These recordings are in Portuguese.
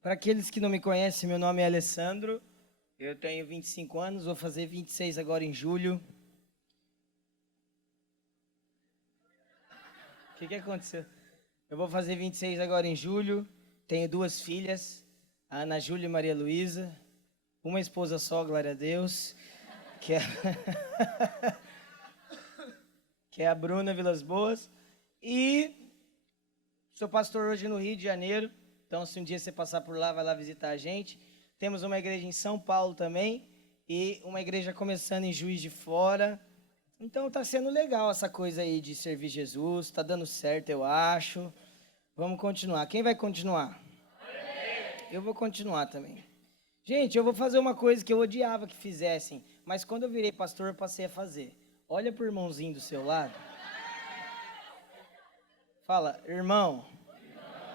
Para aqueles que não me conhecem, meu nome é Alessandro, eu tenho 25 anos, vou fazer 26 agora em julho. O que aconteceu? Eu vou fazer 26 agora em julho, tenho duas filhas, a Ana Júlia e Maria Luísa, uma esposa só, glória a Deus, que é, que é a Bruna Vilas Boas, e sou pastor hoje no Rio de Janeiro, então se um dia você passar por lá, vai lá visitar a gente. Temos uma igreja em São Paulo também, e uma igreja começando em Juiz de Fora. Então tá sendo legal essa coisa aí de servir Jesus, tá dando certo, eu acho. Vamos continuar. Quem vai continuar? Eu vou continuar também. Gente, eu vou fazer uma coisa que eu odiava que fizessem, mas quando eu virei pastor, eu passei a fazer. Olha pro irmãozinho do seu lado. Fala, irmão,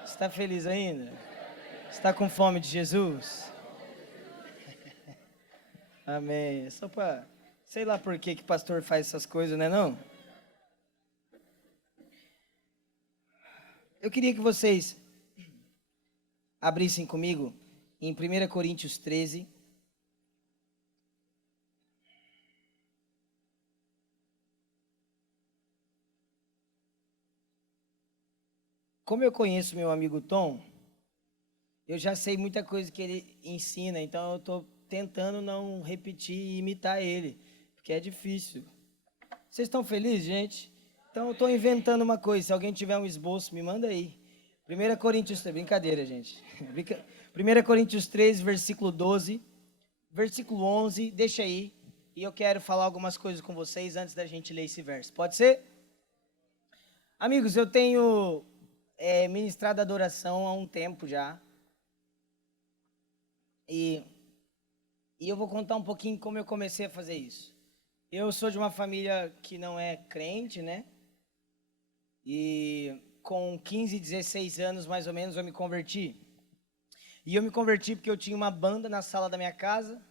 está feliz ainda? Está com fome de Jesus? Amém. É só para, sei lá por que pastor faz essas coisas, né não? Eu queria que vocês abrissem comigo em 1 Coríntios 13. Como eu conheço meu amigo Tom, eu já sei muita coisa que ele ensina, então eu estou tentando não repetir e imitar ele, porque é difícil. Vocês estão felizes, gente? Então eu estou inventando uma coisa, se alguém tiver um esboço, me manda aí. 1 Coríntios 13, brincadeira, gente. 1 Coríntios 13, versículo 12, versículo 11, deixa aí, e eu quero falar algumas coisas com vocês antes da gente ler esse verso. Pode ser? Amigos, eu tenho ministrado adoração há um tempo já. E eu vou contar um pouquinho como eu comecei a fazer isso. Eu sou de uma família que não é crente, né? E com 15, 16 anos, mais ou menos, eu me converti. E eu me converti porque eu tinha uma banda na sala da minha casa,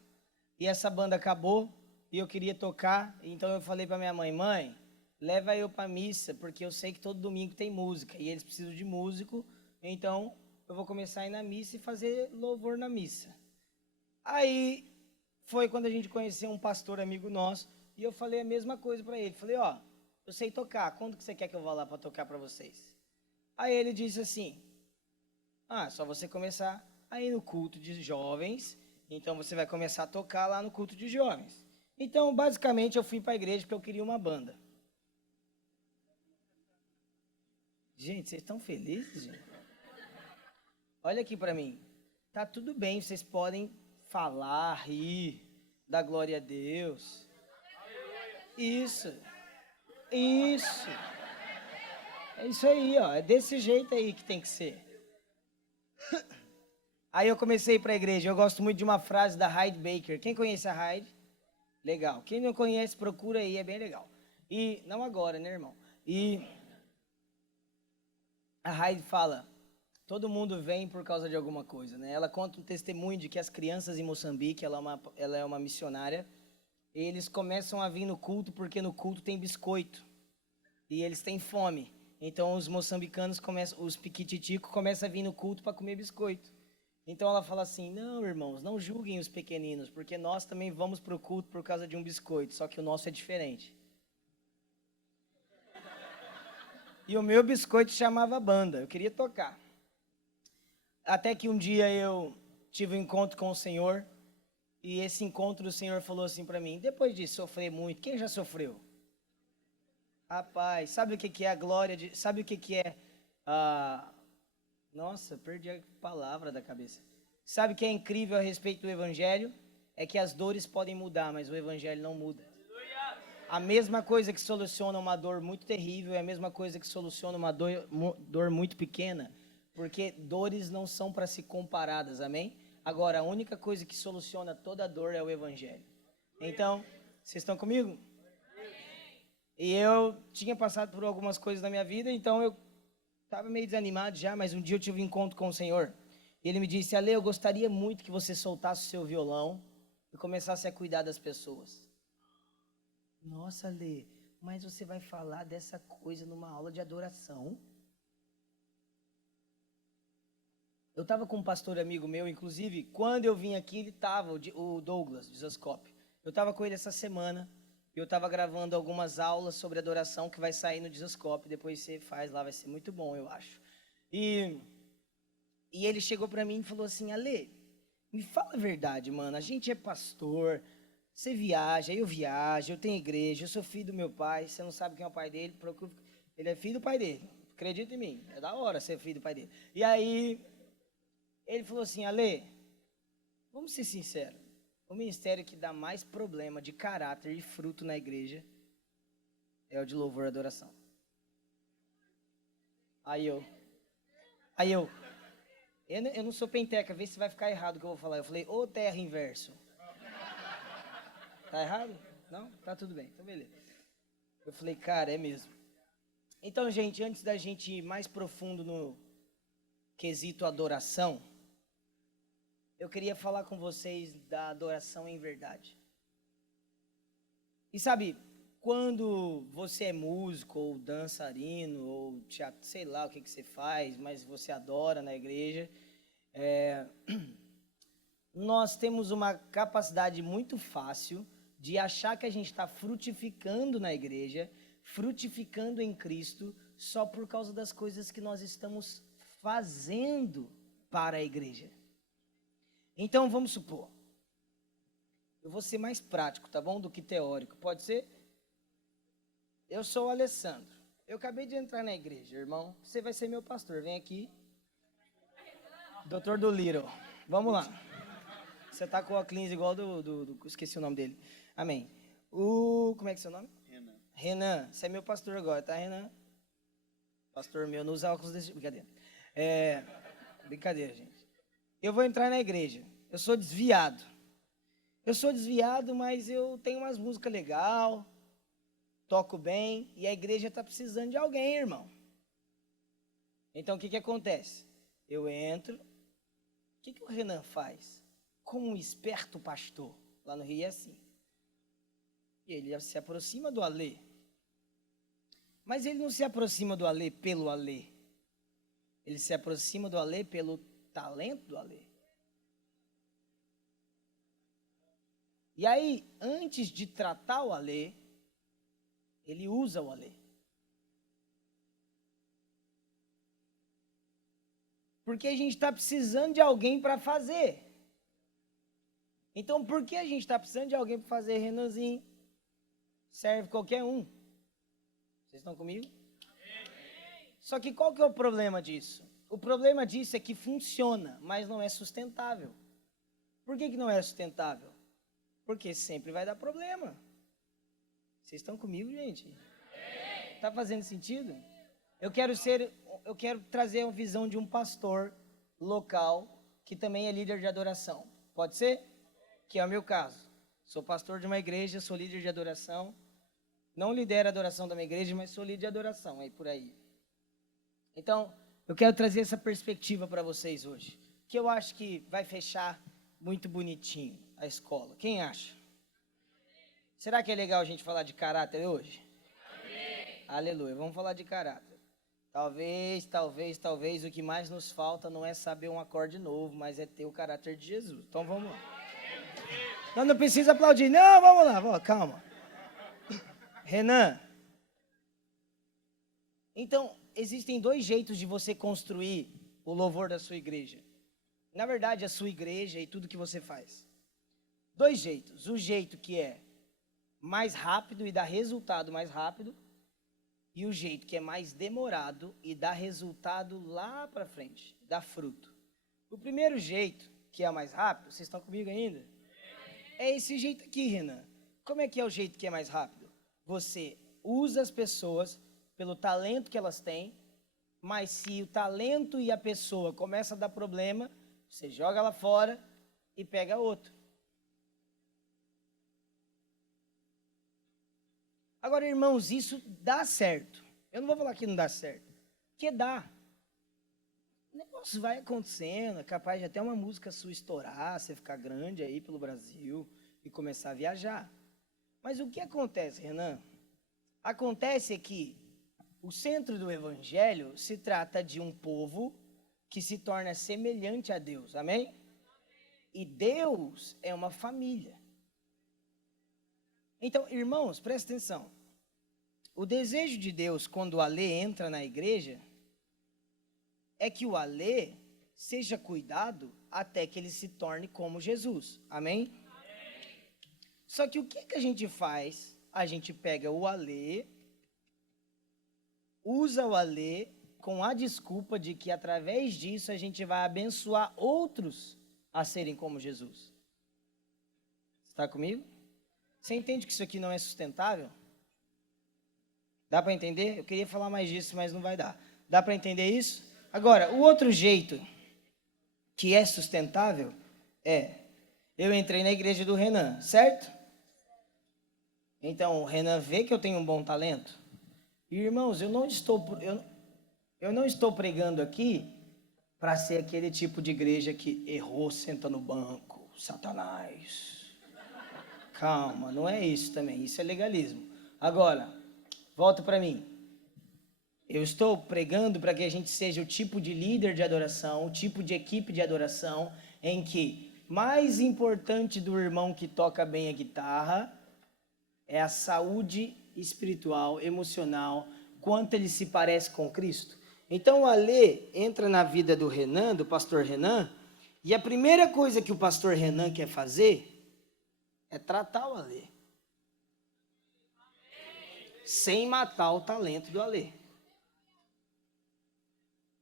e essa banda acabou, e eu queria tocar, então eu falei para minha mãe, mãe, leva eu para missa, porque eu sei que todo domingo tem música, e eles precisam de músico, então eu vou começar a ir na missa e fazer louvor na missa. Aí foi quando a gente conheceu um pastor amigo nosso, e eu falei a mesma coisa para ele. Falei, ó, eu sei tocar, quando que você quer que eu vá lá para tocar para vocês? Aí ele disse assim, só você começar a ir no culto de jovens, então você vai começar a tocar lá no culto de jovens. Então, basicamente, eu fui para a igreja porque eu queria uma banda. Gente, vocês estão felizes, gente? Olha aqui para mim. Tá tudo bem, vocês podem falar, rir, dar glória a Deus. Isso, isso. É isso aí, ó. É desse jeito aí que tem que ser. Aí eu comecei para a igreja. Eu gosto muito de uma frase da Heidi Baker. Quem conhece a Heidi? Legal. Quem não conhece, procura aí, é bem legal. E não agora, né, irmão? E a Heidi fala: todo mundo vem por causa de alguma coisa, né? Ela conta um testemunho de que as crianças em Moçambique, ela é uma missionária, eles começam a vir no culto porque no culto tem biscoito e eles têm fome. Então os moçambicanos começam, os piquititicos começam a vir no culto para comer biscoito. Então ela fala assim: não, irmãos, não julguem os pequeninos, porque nós também vamos para o culto por causa de um biscoito, só que o nosso é diferente. E o meu biscoito chamava banda, eu queria tocar. Até que um dia eu tive um encontro com o Senhor, e esse encontro o Senhor falou assim para mim, depois de sofrer muito, quem já sofreu? Rapaz, sabe o que é a glória de... Sabe o que é a... Nossa, perdi a palavra da cabeça. Sabe o que é incrível a respeito do Evangelho? É que as dores podem mudar, mas o Evangelho não muda. A mesma coisa que soluciona uma dor muito terrível é a mesma coisa que soluciona uma dor muito pequena, porque dores não são para se comparadas, amém? Agora, a única coisa que soluciona toda dor é o Evangelho. Então, vocês estão comigo? E eu tinha passado por algumas coisas na minha vida, então eu estava meio desanimado já, mas um dia eu tive um encontro com o Senhor. E Ele me disse, Ale, eu gostaria muito que você soltasse o seu violão e começasse a cuidar das pessoas. Nossa, Ale, mas você vai falar dessa coisa numa aula de adoração? Eu estava com um pastor amigo meu, inclusive, quando eu vim aqui, ele estava, o Douglas, de Zascope. Eu estava com ele essa semana, e eu estava gravando algumas aulas sobre adoração que vai sair no Zascope, depois você faz lá, vai ser muito bom, eu acho. E ele chegou para mim e falou assim, Ale, me fala a verdade, mano, a gente é pastor, você viaja, eu viajo, eu tenho igreja, eu sou filho do meu pai, você não sabe quem é o pai dele, ele é filho do pai dele, acredita em mim, é da hora ser filho do pai dele. E aí, ele falou assim, Ale, vamos ser sinceros, o ministério que dá mais problema de caráter e fruto na igreja é o de louvor e adoração. Aí eu não sou penteca, vê se vai ficar errado o que eu vou falar. Eu falei, ô terra inverso. Tá errado? Não? Tá tudo bem, então beleza. Eu falei, cara, é mesmo. Então, gente, antes da gente ir mais profundo no quesito adoração, eu queria falar com vocês da adoração em verdade. E sabe, quando você é músico, ou dançarino, ou teatro, sei lá o que você faz, mas você adora na igreja, nós temos uma capacidade muito fácil de achar que a gente está frutificando na igreja, frutificando em Cristo, só por causa das coisas que nós estamos fazendo para a igreja. Então, vamos supor, eu vou ser mais prático, tá bom, do que teórico, pode ser? Eu sou o Alessandro, eu acabei de entrar na igreja, irmão, você vai ser meu pastor, vem aqui. Doutor do Little, vamos lá. Você tá com o óculos igual esqueci o nome dele. Amém. Como é que é seu nome? Renan. Renan, você é meu pastor agora, tá, Renan? Pastor meu, não usa óculos desse... Brincadeira. Brincadeira, gente. Eu vou entrar na igreja. Eu sou desviado. Mas eu tenho umas músicas legais, toco bem, e a igreja está precisando de alguém, irmão. Então, o que acontece? Eu entro, o que o Renan faz? Como um esperto pastor, lá no Rio é assim. Ele se aproxima do Alê. Mas ele não se aproxima do Alê pelo Alê. Ele se aproxima do Alê pelo talento do Alê. E aí, antes de tratar o Alê, ele usa o Alê. Porque a gente está precisando de alguém para fazer. Então, por que a gente está precisando de alguém para fazer, Renanzinho? Serve qualquer um. Vocês estão comigo? Só que qual que é o problema disso? O problema disso é que funciona, mas não é sustentável. Por que não é sustentável? Porque sempre vai dar problema. Vocês estão comigo, gente? Está fazendo sentido? Eu quero trazer a visão de um pastor local que também é líder de adoração. Pode ser? Que é o meu caso. Sou pastor de uma igreja, sou líder de adoração. Não lidero a adoração da minha igreja, mas sou líder de adoração, aí por aí. Então, eu quero trazer essa perspectiva para vocês hoje, que eu acho que vai fechar muito bonitinho a escola. Quem acha? Será que é legal a gente falar de caráter hoje? Amém. Aleluia, vamos falar de caráter. Talvez o que mais nos falta não é saber um acorde novo, mas é ter o caráter de Jesus. Então vamos lá. Não precisa aplaudir. Não, vamos lá, calma. Renan. Então, existem dois jeitos de você construir o louvor da sua igreja. Na verdade, a sua igreja e tudo que você faz. Dois jeitos. O jeito que é mais rápido e dá resultado mais rápido. E o jeito que é mais demorado e dá resultado lá para frente, dá fruto. O primeiro jeito, que é mais rápido, vocês estão comigo ainda? É esse jeito aqui, Renan. Como é que é o jeito que é mais rápido? Você usa as pessoas pelo talento que elas têm, mas se o talento e a pessoa começam a dar problema, você joga ela fora e pega outro. Agora, irmãos, isso dá certo. Eu não vou falar que não dá certo, porque dá. O negócio vai acontecendo, é capaz de até uma música sua estourar, você ficar grande aí pelo Brasil e começar a viajar. Mas o que acontece, Renan? Acontece que o centro do evangelho se trata de um povo que se torna semelhante a Deus, amém? E Deus é uma família. Então, irmãos, presta atenção. O desejo de Deus quando o Alê entra na igreja é que o Alê seja cuidado até que ele se torne como Jesus, amém? Só que o que a gente faz? A gente pega o Alê, usa o Alê com a desculpa de que através disso a gente vai abençoar outros a serem como Jesus. Está comigo? Você entende que isso aqui não é sustentável? Dá para entender? Eu queria falar mais disso, mas não vai dar. Dá para entender isso? Agora, o outro jeito que é sustentável é: eu entrei na igreja do Renan, certo? Então, o Renan vê que eu tenho um bom talento. E, irmãos, eu não estou pregando aqui para ser aquele tipo de igreja que errou, senta no banco, Satanás. Calma, não é isso também, isso é legalismo. Agora, volta para mim. Eu estou pregando para que a gente seja o tipo de líder de adoração, o tipo de equipe de adoração, em que mais importante do irmão que toca bem a guitarra é a saúde espiritual, emocional, quanto ele se parece com Cristo. Então o Alê entra na vida do Renan, do pastor Renan, e a primeira coisa que o pastor Renan quer fazer é tratar o Alê, sem matar o talento do Alê.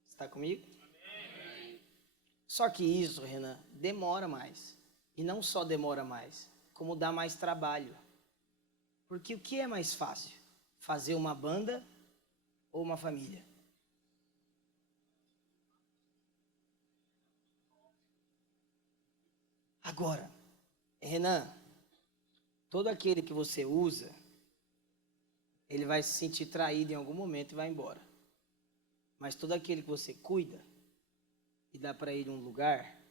Está comigo? Só que isso, Renan, demora mais. E não só demora mais, como dá mais trabalho. Porque o que é mais fácil? Fazer uma banda ou uma família? Agora, Renan, todo aquele que você usa, ele vai se sentir traído em algum momento e vai embora. Mas todo aquele que você cuida e dá para ele um lugar,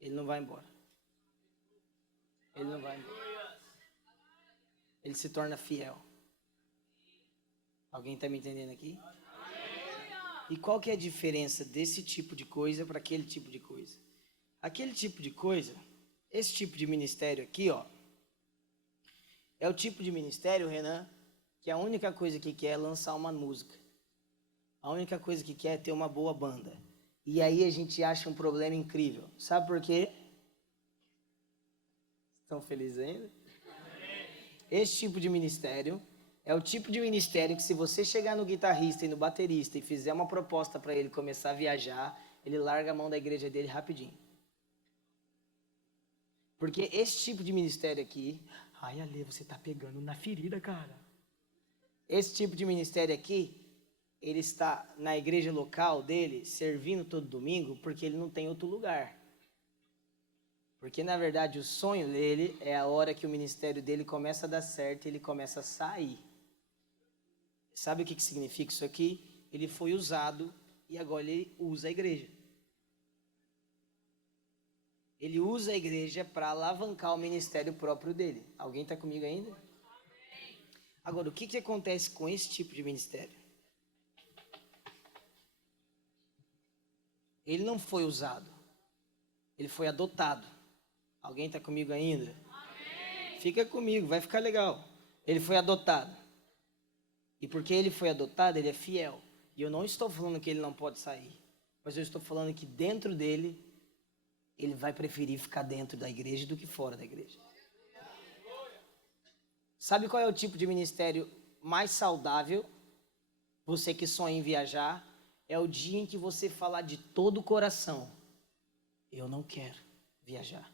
ele não vai embora. Ele não vai embora. Ele se torna fiel. Alguém está me entendendo aqui? E qual que é a diferença desse tipo de coisa para aquele tipo de coisa? Aquele tipo de coisa, esse tipo de ministério aqui, ó, é o tipo de ministério, Renan, que a única coisa que quer é lançar uma música. A única coisa que quer é ter uma boa banda. E aí a gente acha um problema incrível. Sabe por quê? Estão felizes ainda? Esse tipo de ministério é o tipo de ministério que, se você chegar no guitarrista e no baterista e fizer uma proposta para ele começar a viajar, ele larga a mão da igreja dele rapidinho. Porque esse tipo de ministério aqui... Ai, Ale, você tá pegando na ferida, cara. Esse tipo de ministério aqui, ele está na igreja local dele, servindo todo domingo, porque ele não tem outro lugar. Porque, na verdade, o sonho dele é a hora que o ministério dele começa a dar certo e ele começa a sair. Sabe o que significa isso aqui? Ele foi usado e agora ele usa a igreja. Ele usa a igreja para alavancar o ministério próprio dele. Alguém está comigo ainda? Agora, o que acontece com esse tipo de ministério? Ele não foi usado. Ele foi adotado. Alguém está comigo ainda? Amém. Fica comigo, vai ficar legal. Ele foi adotado. E porque ele foi adotado, ele é fiel. E eu não estou falando que ele não pode sair. Mas eu estou falando que dentro dele, ele vai preferir ficar dentro da igreja do que fora da igreja. Sabe qual é o tipo de ministério mais saudável? Você que sonha em viajar, é o dia em que você falar de todo o coração: eu não quero viajar.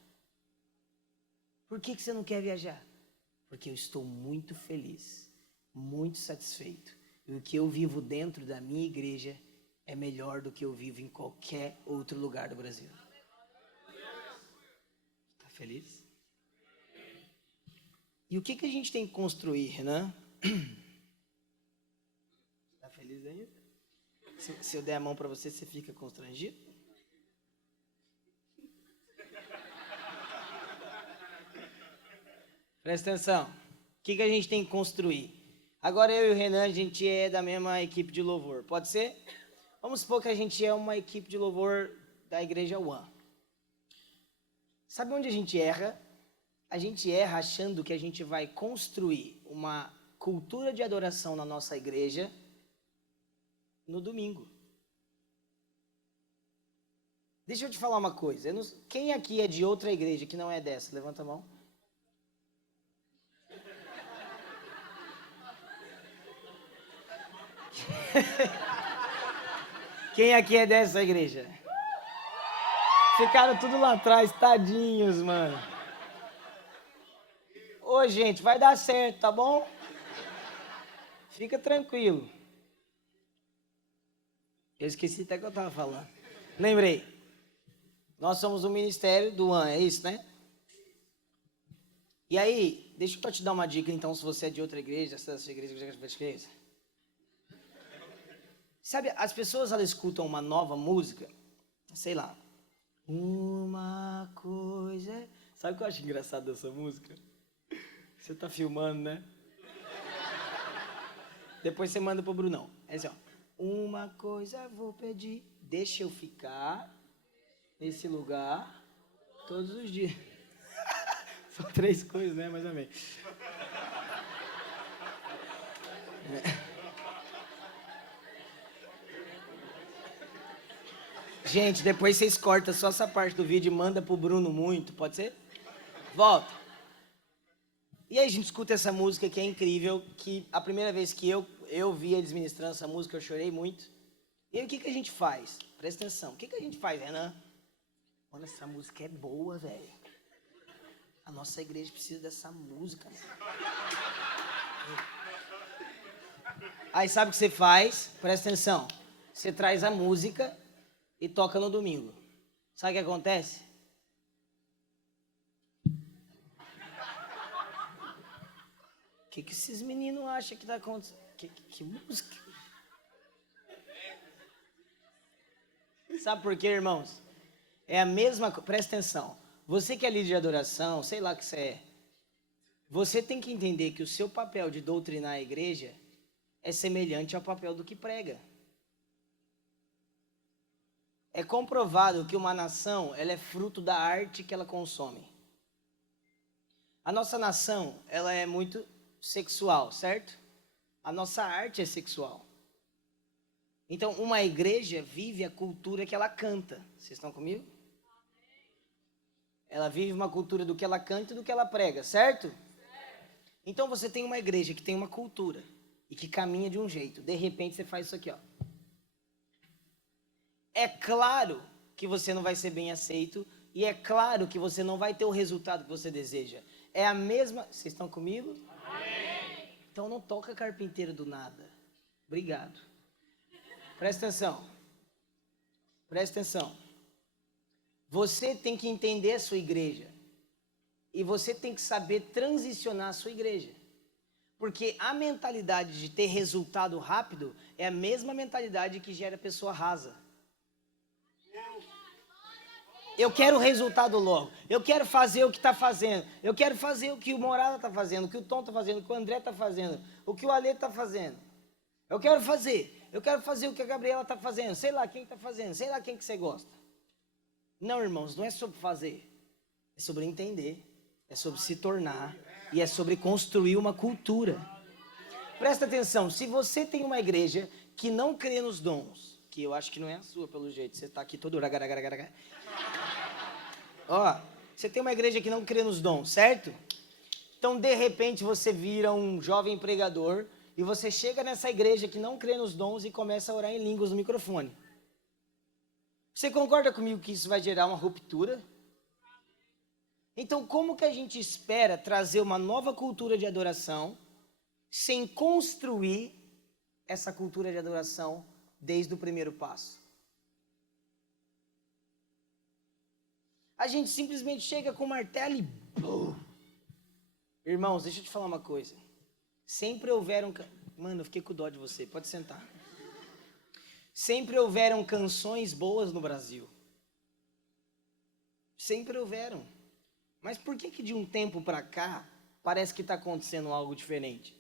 Por que você não quer viajar? Porque eu estou muito feliz, muito satisfeito. E o que eu vivo dentro da minha igreja é melhor do que eu vivo em qualquer outro lugar do Brasil. Está feliz? E o que a gente tem que construir, Renan? Está feliz ainda? Se eu der a mão para você, você fica constrangido? Presta atenção. O que a gente tem que construir? Agora eu e o Renan, a gente é da mesma equipe de louvor. Pode ser? Vamos supor que a gente é uma equipe de louvor da igreja One. Sabe onde a gente erra? A gente erra achando que a gente vai construir uma cultura de adoração na nossa igreja no domingo. Deixa eu te falar uma coisa. Quem aqui é de outra igreja que não é dessa? Levanta a mão. Quem aqui é dessa igreja? Ficaram tudo lá atrás, tadinhos, mano. Ô, gente, vai dar certo, tá bom? Fica tranquilo. Eu esqueci até o que eu tava falando. Lembrei. Nós somos o ministério do One, é isso, né? E aí, deixa eu te dar uma dica, então, se você é de outra igreja, se é dessa igreja. Sabe, as pessoas, elas escutam uma nova música, sei lá. Uma coisa... Sabe o que eu acho engraçado dessa música? Você tá filmando, né? Depois você manda pro Brunão. É assim, ó. Uma coisa vou pedir, deixa eu ficar nesse lugar todos os dias. São 3 coisas, né? Mais ou menos. Gente, depois vocês cortam só essa parte do vídeo e manda pro Bruno muito, pode ser? Volta. E aí a gente escuta essa música que é incrível, que a primeira vez que eu vi eles ministrando essa música, eu chorei muito. E aí o que a gente faz? Presta atenção. O que a gente faz, Renan? Mano, essa música é boa, velho. A nossa igreja precisa dessa música. Aí sabe o que você faz? Presta atenção. Você traz a música e toca no domingo. Sabe o que acontece? O que esses meninos acham que tá acontecendo? Que música? Sabe por quê, irmãos? É a mesma coisa. Presta atenção. Você que é líder de adoração, sei lá o que você é. Você tem que entender que o seu papel de doutrinar a igreja é semelhante ao papel do que prega. É comprovado que uma nação, ela é fruto da arte que ela consome. A nossa nação, ela é muito sexual, certo? A nossa arte é sexual. Então, uma igreja vive a cultura que ela canta. Vocês estão comigo? Ela vive uma cultura do que ela canta e do que ela prega, certo? Então, você tem uma igreja que tem uma cultura e que caminha de um jeito. De repente, você faz isso aqui, ó. É claro que você não vai ser bem aceito e é claro que você não vai ter o resultado que você deseja. É a mesma... Vocês estão comigo? Amém. Então não toca carpinteiro do nada. Obrigado. Presta atenção. Presta atenção. Você tem que entender a sua igreja. E você tem que saber transicionar a sua igreja. Porque a mentalidade de ter resultado rápido é a mesma mentalidade que gera pessoa rasa. Eu quero resultado logo. Eu quero fazer o que está fazendo. Eu quero fazer o que o Morada está fazendo, o que o Tom está fazendo, o que o André está fazendo, o que o Alê está fazendo. Eu quero fazer. Eu quero fazer o que a Gabriela está fazendo. Sei lá quem está fazendo. Sei lá quem que você gosta. Não, irmãos, não é sobre fazer. É sobre entender. É sobre se tornar. E é sobre construir uma cultura. Presta atenção. Se você tem uma igreja que não crê nos dons, que eu acho que não é a sua, pelo jeito. Você está aqui todo... Ó, você tem uma igreja que não crê nos dons, certo? Então, de repente, você vira um jovem pregador e você chega nessa igreja que não crê nos dons e começa a orar em línguas no microfone. Você concorda comigo que isso vai gerar uma ruptura? Então, como que a gente espera trazer uma nova cultura de adoração sem construir essa cultura de adoração desde o primeiro passo? A gente simplesmente chega com o martelo e... Bum. Irmãos, deixa eu te falar uma coisa. Sempre houveram... Mano, eu fiquei com dó de você. Pode sentar. Sempre houveram canções boas no Brasil. Sempre houveram. Mas por que de um tempo para cá parece que está acontecendo algo diferente?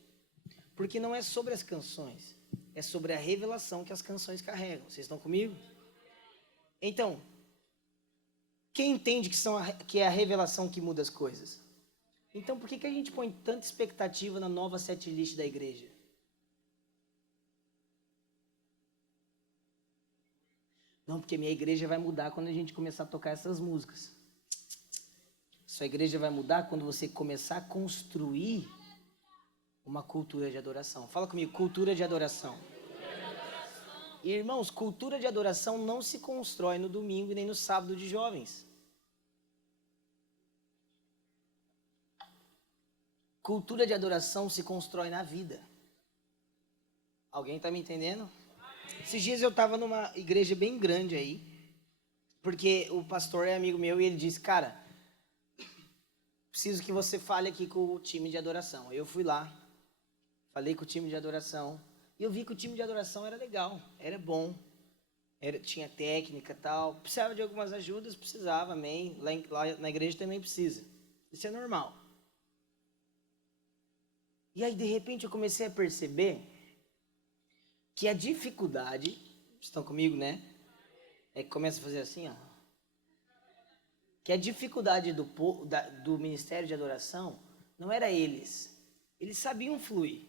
Porque não é sobre as canções. é sobre a revelação que as canções carregam. Vocês estão comigo? Então, quem entende que é a revelação que muda as coisas? Então, por que a gente põe tanta expectativa na nova setlist da igreja? Não, porque minha igreja vai mudar quando a gente começar a tocar essas músicas. Sua igreja vai mudar quando você começar a construir uma cultura de adoração. Fala comigo, cultura de adoração. Irmãos, cultura de adoração não se constrói no domingo e nem no sábado de jovens. Cultura de adoração se constrói na vida. Alguém está me entendendo? Esses dias eu estava numa igreja bem grande aí, porque o pastor é amigo meu e ele disse, cara, preciso que você fale aqui com o time de adoração. Eu fui lá, falei com o time de adoração, e eu vi que o time de adoração era legal, era bom, tinha técnica e tal, precisava de algumas ajudas, precisava, amém, lá na igreja também precisa, isso é normal. E aí, de repente, eu comecei a perceber que a dificuldade, estão comigo, né? É que começa a fazer assim, ó. Que a dificuldade do ministério de adoração não era eles. Eles sabiam fluir.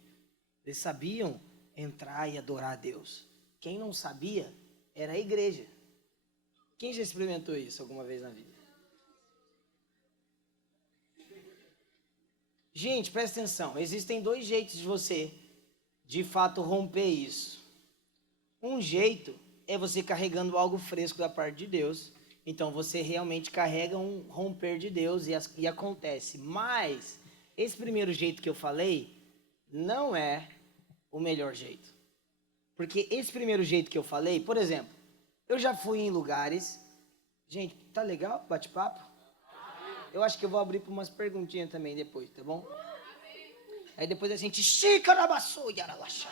Eles sabiam entrar e adorar a Deus. Quem não sabia era a igreja. Quem já experimentou isso alguma vez na vida? Gente, presta atenção. Existem dois jeitos de você, de fato, romper isso. Um jeito é você carregando algo fresco da parte de Deus. Então, você realmente carrega um romper de Deus e acontece. Mas, esse primeiro jeito que eu falei, não é o melhor jeito. Porque esse primeiro jeito que eu falei, por exemplo, eu já fui em lugares... Gente, tá legal? Bate-papo? Eu acho que eu vou abrir para umas perguntinhas também depois, tá bom? Aí depois a gente... Xicarabaçu, yaralaxá.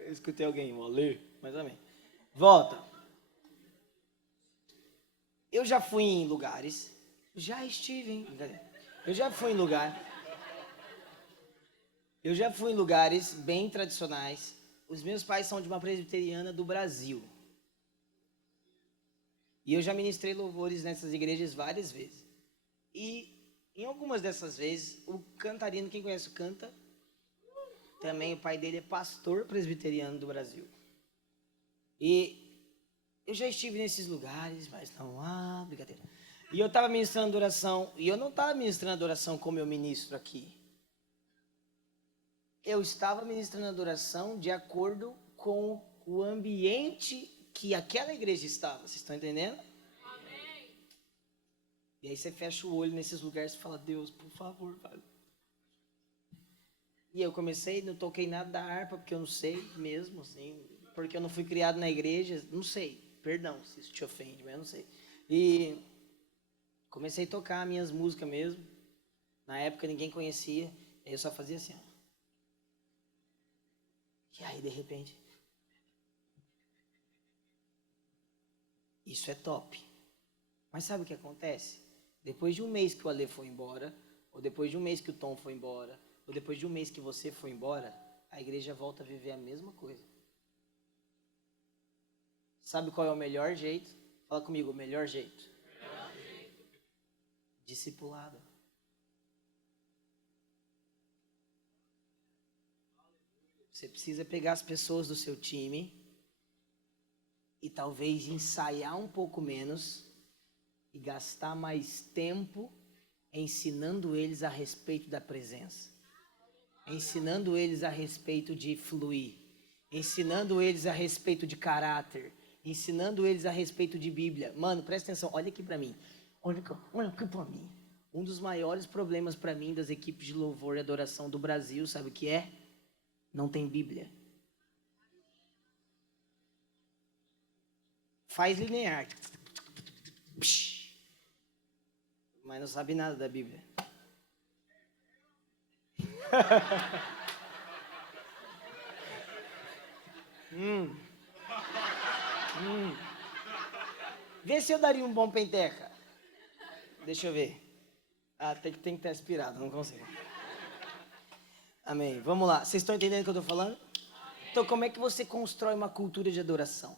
Eu escutei alguém, valeu, mas amém. Volta. Eu já fui em lugares, já estive, hein? Eu já fui em lugares bem tradicionais. Os meus pais são de uma presbiteriana do Brasil. E eu já ministrei louvores nessas igrejas várias vezes. E em algumas dessas vezes, o cantarino, quem conhece o Canta, também o pai dele é pastor presbiteriano do Brasil. E eu já estive nesses lugares, mas não há brincadeira. E eu estava ministrando adoração, e eu não estava ministrando adoração como eu ministro aqui. Eu estava ministrando adoração de acordo com o ambiente que aquela igreja estava. Vocês estão entendendo? Amém. E aí você fecha o olho nesses lugares e fala, Deus, por favor, vale. E eu comecei, não toquei nada da harpa, porque eu não sei mesmo, assim, porque eu não fui criado na igreja, não sei, perdão se isso te ofende, mas eu não sei. E comecei a tocar minhas músicas mesmo, na época ninguém conhecia, aí eu só fazia assim, ó. E aí, de repente, isso é top. Mas sabe o que acontece? Depois de um mês que o Ale foi embora, ou depois de um mês que o Tom foi embora, ou depois de um mês que você foi embora, a igreja volta a viver a mesma coisa. Sabe qual é o melhor jeito? Fala comigo, o melhor jeito. Discipulado. Você precisa pegar as pessoas do seu time e talvez ensaiar um pouco menos e gastar mais tempo ensinando eles a respeito da presença, ensinando eles a respeito de fluir, ensinando eles a respeito de caráter, ensinando eles a respeito de Bíblia. Mano, presta atenção, olha aqui pra mim. Olha aqui pra mim. Um dos maiores problemas pra mim das equipes de louvor e adoração do Brasil, sabe o que é? Não tem Bíblia. Faz linear. Mas não sabe nada da Bíblia. Vê se eu daria um bom penteca. Deixa eu ver. Ah, tem que estar inspirado, não consigo. Amém. Vamos lá. Vocês estão entendendo o que eu estou falando? Então, como é que você constrói uma cultura de adoração?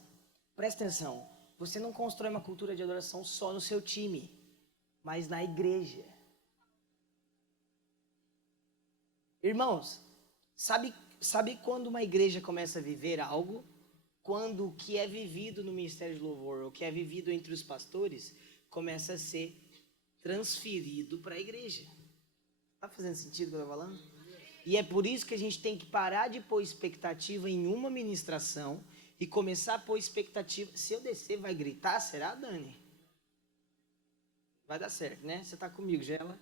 Presta atenção. Você não constrói uma cultura de adoração só no seu time, mas na igreja. Irmãos, sabe quando uma igreja começa a viver algo? Quando o que é vivido no ministério de louvor, o que é vivido entre os pastores, começa a ser transferido para a igreja. Tá fazendo sentido o que eu estou falando? E é por isso que a gente tem que parar de pôr expectativa em uma ministração e começar a pôr expectativa. Se eu descer, vai gritar? Será, Dani? Vai dar certo, né? Você está comigo, Gela?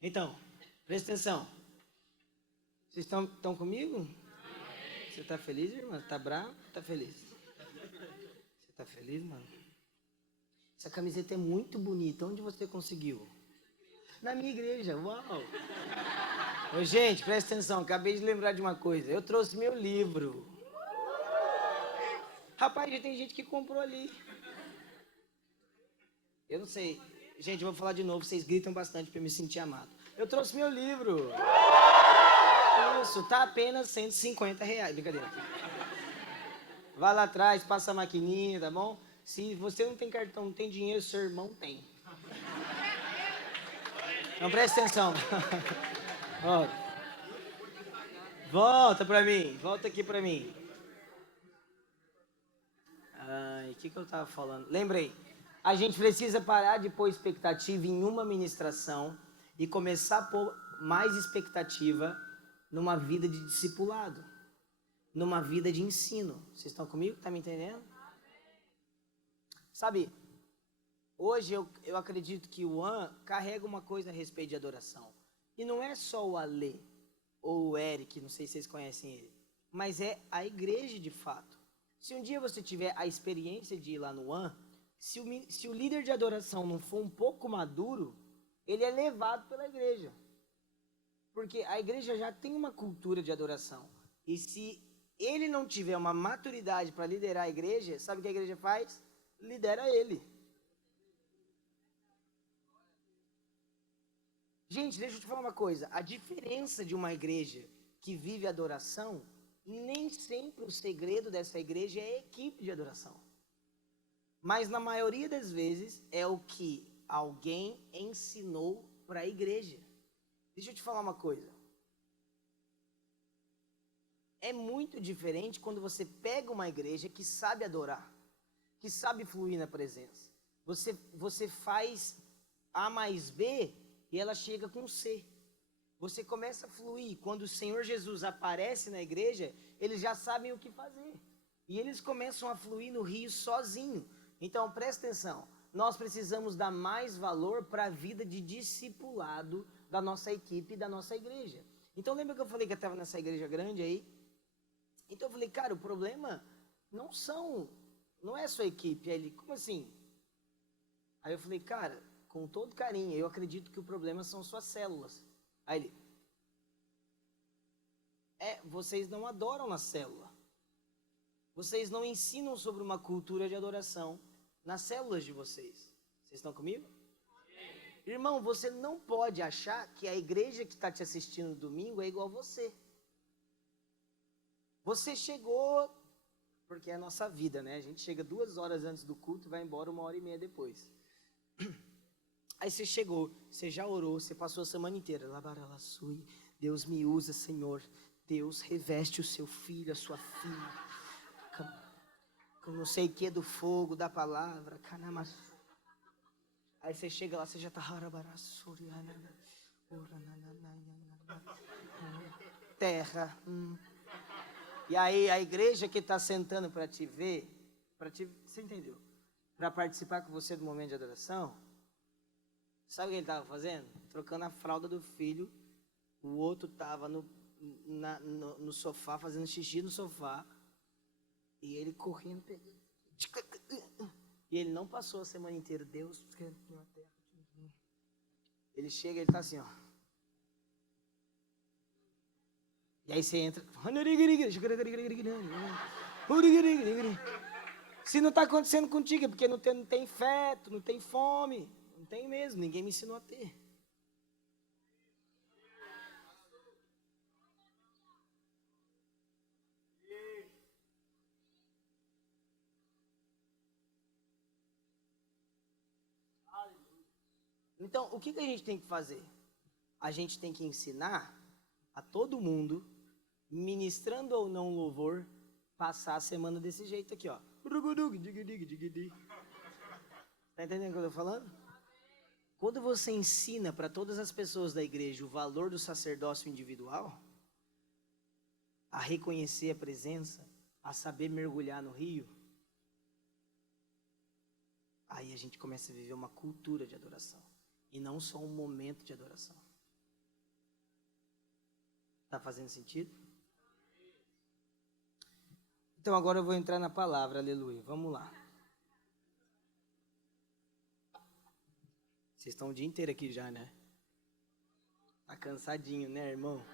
Então, presta atenção. Vocês estão comigo? Você está feliz, irmã? Está bravo? Está feliz? Você está feliz, mano? Essa camiseta é muito bonita. Onde você conseguiu? Na minha igreja. Uau! Ô, gente, presta atenção. Acabei de lembrar de uma coisa. Eu trouxe meu livro. Rapaz, já tem gente que comprou ali. Eu não sei. Gente, eu vou falar de novo. Vocês gritam bastante para eu me sentir amado. Eu trouxe meu livro. Isso, tá apenas R$150. Brincadeira. Vai lá atrás, passa a maquininha, tá bom? Se você não tem cartão, não tem dinheiro, seu irmão tem. Não, presta atenção. Volta pra mim. Volta aqui pra mim. Ai, o que eu tava falando? Lembrei. A gente precisa parar de pôr expectativa em uma ministração e começar a pôr mais expectativa numa vida de discipulado, numa vida de ensino. Vocês estão comigo? Tá me entendendo? Sabe, hoje eu acredito que o An carrega uma coisa a respeito de adoração. E não é só o Alê ou o Eric, não sei se vocês conhecem ele, mas é a igreja de fato. Se um dia você tiver a experiência de ir lá no An, se o líder de adoração não for um pouco maduro, ele é levado pela igreja. Porque a igreja já tem uma cultura de adoração. E se ele não tiver uma maturidade para liderar a igreja, sabe o que a igreja faz? Lidera ele. Gente, deixa eu te falar uma coisa. A diferença de uma igreja que vive adoração, nem sempre o segredo dessa igreja é a equipe de adoração. Mas na maioria das vezes é o que alguém ensinou para a igreja. Deixa eu te falar uma coisa. É muito diferente quando você pega uma igreja que sabe adorar, que sabe fluir na presença. Você faz A mais B e ela chega com C. Você começa a fluir. Quando o Senhor Jesus aparece na igreja, eles já sabem o que fazer. E eles começam a fluir no rio sozinho. Então, presta atenção. Nós precisamos dar mais valor para a vida de discipulado da nossa equipe e da nossa igreja. Então, lembra que eu falei que eu estava nessa igreja grande aí? Então, eu falei, cara, o problema não é só a equipe. Aí ele, como assim? Aí eu falei, cara, com todo carinho, eu acredito que o problema são suas células. Aí ele, vocês não adoram na célula. Vocês não ensinam sobre uma cultura de adoração nas células de vocês. Vocês estão comigo? Sim. Irmão, você não pode achar que a igreja que está te assistindo no domingo é igual a você. Você chegou, porque é a nossa vida, né? A gente chega 2 horas antes do culto e vai embora 1h30 depois. Aí você chegou, você já orou, você passou a semana inteira. Deus me usa, Senhor. Deus reveste o seu filho, a sua filha. Com não sei o que do fogo, da palavra. Aí você chega lá, você já está... Terra. E aí a igreja que está sentando para te ver, você entendeu? Para participar com você do momento de adoração, sabe o que ele estava fazendo? Trocando a fralda do filho. O outro estava no sofá, fazendo xixi no sofá. E ele correndo, pegando. E ele não passou a semana inteira. Deus, ele chega, ele está assim, ó. E aí você entra. Se não está acontecendo contigo, é porque não tem fé, tu não tem fome. Não tem mesmo, ninguém me ensinou a ter. Então, o que a gente tem que fazer? A gente tem que ensinar a todo mundo, ministrando ou não louvor, passar a semana desse jeito aqui, ó. Tá entendendo o que eu tô falando? Quando você ensina para todas as pessoas da igreja o valor do sacerdócio individual, a reconhecer a presença, a saber mergulhar no rio, aí a gente começa a viver uma cultura de adoração. E não só um momento de adoração. Tá fazendo sentido? Então agora eu vou entrar na palavra, aleluia. Vamos lá. Vocês estão o dia inteiro aqui já, né? Tá cansadinho, né, irmão?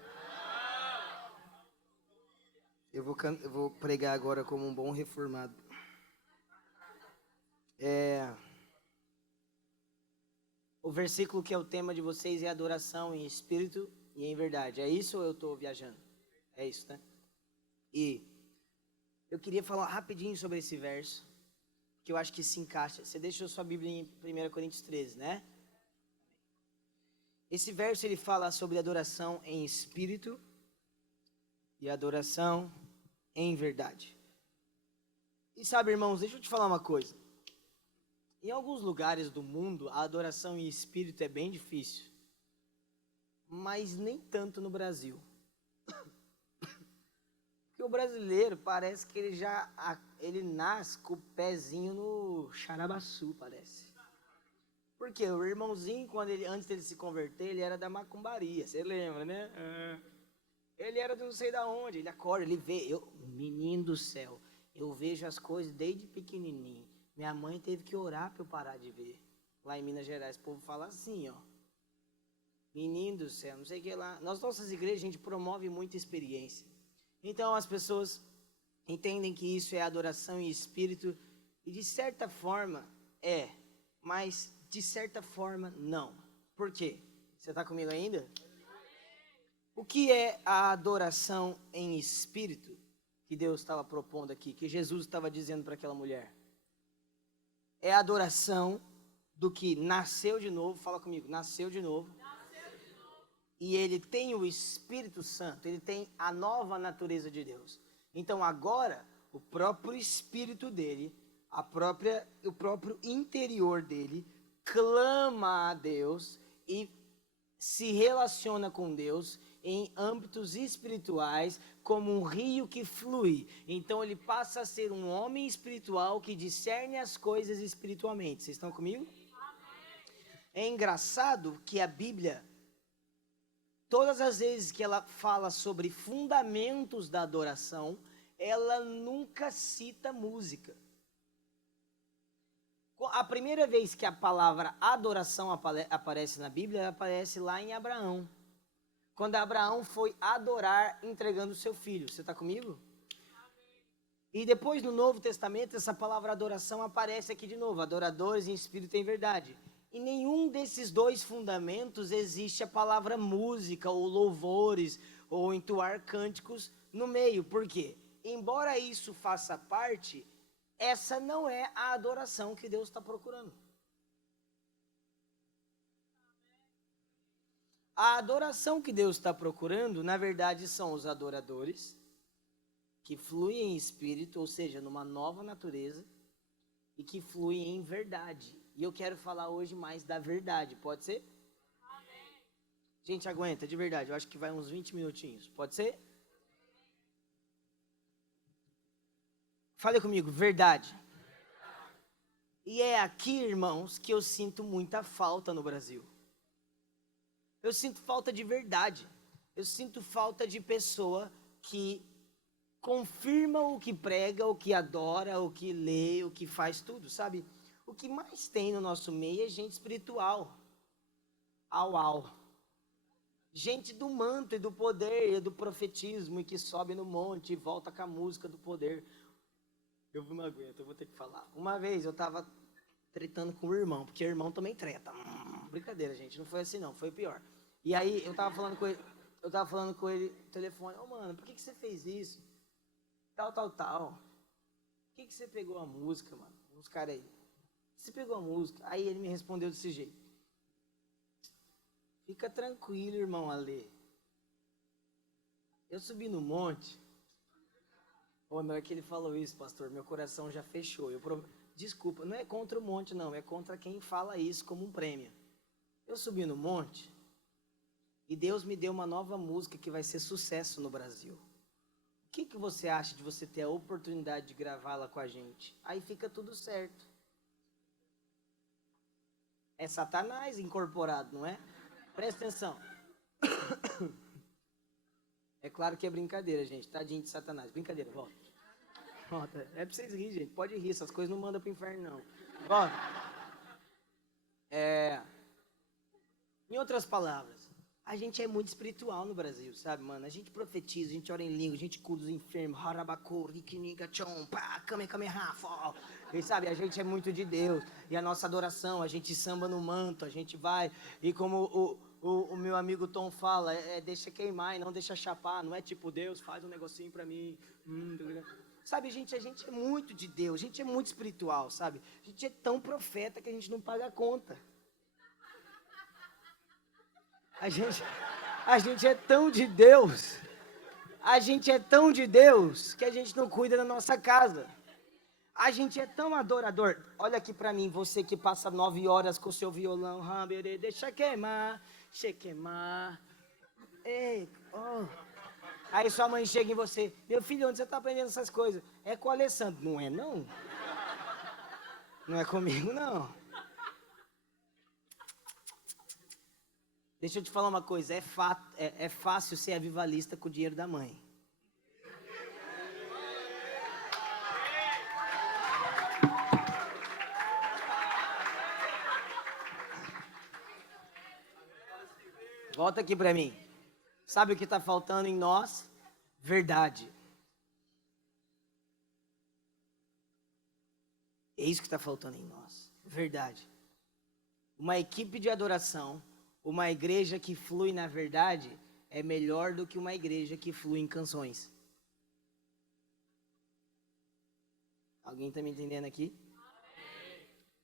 Eu vou pregar agora como um bom reformado. O versículo que é o tema de vocês é adoração em espírito e em verdade. É isso ou eu estou viajando? É isso, né? E eu queria falar rapidinho sobre esse verso, que eu acho que se encaixa. Você deixou sua Bíblia em 1 Coríntios 13, né? Esse verso ele fala sobre adoração em espírito e adoração em verdade. E sabe, irmãos, deixa eu te falar uma coisa. Em alguns lugares do mundo, a adoração em espírito é bem difícil. Mas nem tanto no Brasil. Porque o brasileiro parece que ele nasce com o pezinho no charabaçu, parece. Porque o irmãozinho, antes dele se converter, ele era da macumbaria, você lembra, né? Ele era de não sei da onde, ele acorda, ele vê, menino do céu, eu vejo as coisas desde pequenininho. Minha mãe teve que orar para eu parar de ver. Lá em Minas Gerais, o povo fala assim, ó. Menino do céu, não sei o que lá. Nas nossas igrejas, a gente promove muita experiência. Então, as pessoas entendem que isso é adoração em espírito. E de certa forma, mas de certa forma, não. Por quê? Você está comigo ainda? O que é a adoração em espírito que Deus estava propondo aqui, que Jesus estava dizendo para aquela mulher? É a adoração do que nasceu de novo, fala comigo, nasceu de novo. E ele tem o Espírito Santo, ele tem a nova natureza de Deus. Então agora, o próprio Espírito dele, o próprio interior dele, clama a Deus e se relaciona com Deus em âmbitos espirituais como um rio que flui. Então ele passa a ser um homem espiritual que discerne as coisas espiritualmente. Vocês estão comigo? É engraçado que a Bíblia, todas as vezes que ela fala sobre fundamentos da adoração, ela nunca cita música. A primeira vez que a palavra adoração aparece na Bíblia, ela aparece lá em Abraão. Quando Abraão foi adorar entregando o seu filho. Você está comigo? E depois no Novo Testamento, essa palavra adoração aparece aqui de novo. Adoradores em espírito e em verdade. Em nenhum desses dois fundamentos existe a palavra música ou louvores ou entoar cânticos no meio. Por quê? Embora isso faça parte, essa não é a adoração que Deus está procurando. A adoração que Deus está procurando, na verdade, são os adoradores que fluem em espírito, ou seja, numa nova natureza, e que fluem em verdade. E eu quero falar hoje mais da verdade, pode ser? Amém. Gente, aguenta, de verdade, eu acho que vai uns 20 minutinhos, pode ser? Fale comigo, verdade. E é aqui, irmãos, que eu sinto muita falta no Brasil. Eu sinto falta de verdade. Eu sinto falta de pessoa que confirma o que prega, o que adora, o que lê, o que faz tudo, sabe? O que mais tem no nosso meio é gente espiritual. Au. Gente do manto e do poder e do profetismo e que sobe no monte e volta com a música do poder. Eu não aguento, eu vou ter que falar. Uma vez eu tava tretando com o irmão, porque o irmão também treta. Brincadeira, gente, não foi assim não, foi pior. E aí eu tava falando com ele no telefone, mano, por que você fez isso? Tal. Por que você pegou a música, mano? Uns caras aí. Você pegou a música? Aí ele me respondeu desse jeito. Fica tranquilo, irmão Ale. Eu subi no monte. Na hora que ele falou isso, pastor, meu coração já fechou. Desculpa, não é contra o monte, não. É contra quem fala isso como um prêmio. Eu subi no monte e Deus me deu uma nova música que vai ser sucesso no Brasil. O que você acha de você ter a oportunidade de gravá-la com a gente? Aí fica tudo certo. É Satanás incorporado, não é? Presta atenção. É claro que é brincadeira, gente. Tadinho de Satanás. Brincadeira, volta. É pra vocês rirem, gente. Pode rir, essas coisas não mandam pro inferno, não. Volta. Em outras palavras, a gente é muito espiritual no Brasil, sabe, mano? A gente profetiza, a gente ora em língua, a gente cura os enfermos. Harabacô, Rikiniga, Tchon, pá, Kamehameha, fó. E sabe, a gente é muito de Deus. E a nossa adoração, a gente samba no manto, a gente vai. E como o meu amigo Tom fala, deixa queimar e não deixa chapar. Não é tipo, Deus, faz um negocinho pra mim. Sabe, a gente é muito de Deus, a gente é muito espiritual, sabe? A gente é tão profeta que a gente não paga a conta. A gente é tão de Deus, que a gente não cuida da nossa casa. A gente é tão adorador. Olha aqui pra mim, você que passa 9 horas com o seu violão. Deixa queimar. Ei, Aí sua mãe chega em você. Meu filho, onde você tá aprendendo essas coisas? É com o Alessandro. Não é, não? Não é comigo, não. Deixa eu te falar uma coisa. É fácil ser avivalista com o dinheiro da mãe. Volta aqui pra mim. Sabe o que está faltando em nós? Verdade. É isso que está faltando em nós. Verdade. Uma equipe de adoração, uma igreja que flui na verdade, é melhor do que uma igreja que flui em canções. Alguém está me entendendo aqui?